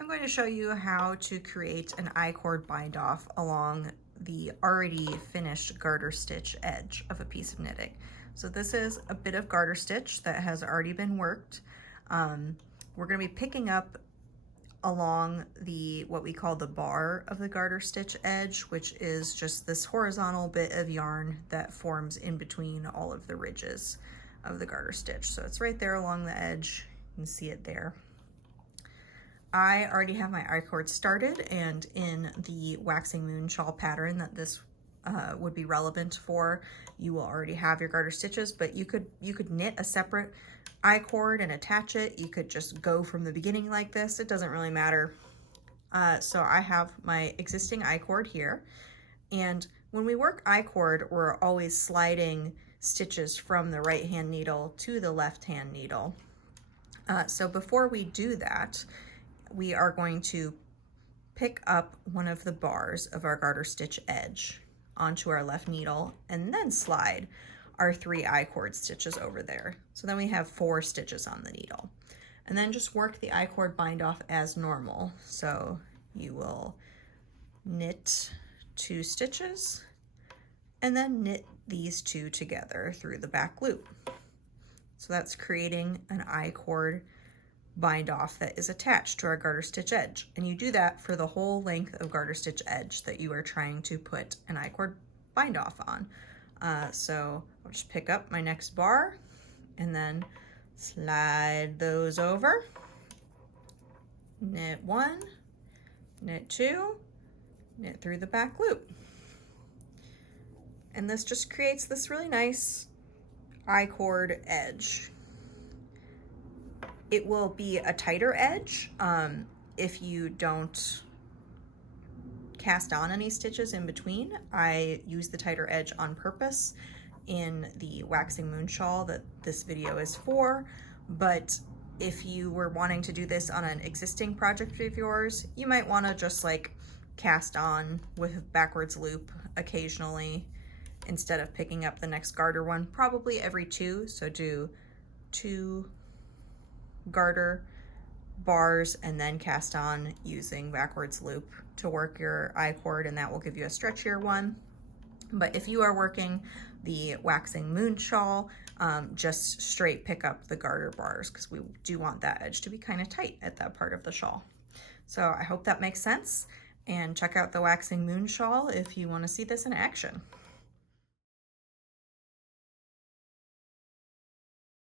I'm going to show you how to create an I-cord bind off along the already finished garter stitch edge of a piece of knitting. So this is a bit of garter stitch that has already been worked. We're going to be picking up along what we call the bar of the garter stitch edge, which is just this horizontal bit of yarn that forms in between all of the ridges of the garter stitch. So it's right there along the edge. You can see it there. I already have my I-cord started, and in the Waxing Moon Shawl pattern that this would be relevant for, you will already have your garter stitches, but you could knit a separate I-cord and attach it. You could just go from the beginning like this. It doesn't really matter. So I have my existing I-cord here, and when we work I-cord, we're always sliding stitches from the right hand needle to the left hand needle. So before we do that, we are going to pick up one of the bars of our garter stitch edge onto our left needle and then slide our 3 I-cord stitches over there. So then we have 4 stitches on the needle. And then just work the I-cord bind off as normal. So you will knit 2 stitches and then knit these 2 together through the back loop. So that's creating an I-cord bind off that is attached to our garter stitch edge. And you do that for the whole length of garter stitch edge that you are trying to put an I-cord bind off on. So I'll just pick up my next bar and then slide those over, knit 1, knit 2, knit through the back loop. And this just creates this really nice I-cord edge. It will be a tighter edge if you don't cast on any stitches in between. I use the tighter edge on purpose in the Waxing Moon Shawl that this video is for, but if you were wanting to do this on an existing project of yours, you might want to just like cast on with backwards loop occasionally instead of picking up the next garter one, probably every 2. So do 2 garter bars and then cast on using backwards loop to work your I-cord, and that will give you a stretchier one. But if you are working the Waxing Moon Shawl, just straight pick up the garter bars because we do want that edge to be kind of tight at that part of the shawl. So I hope that makes sense, and check out the Waxing Moon Shawl if you want to see this in action.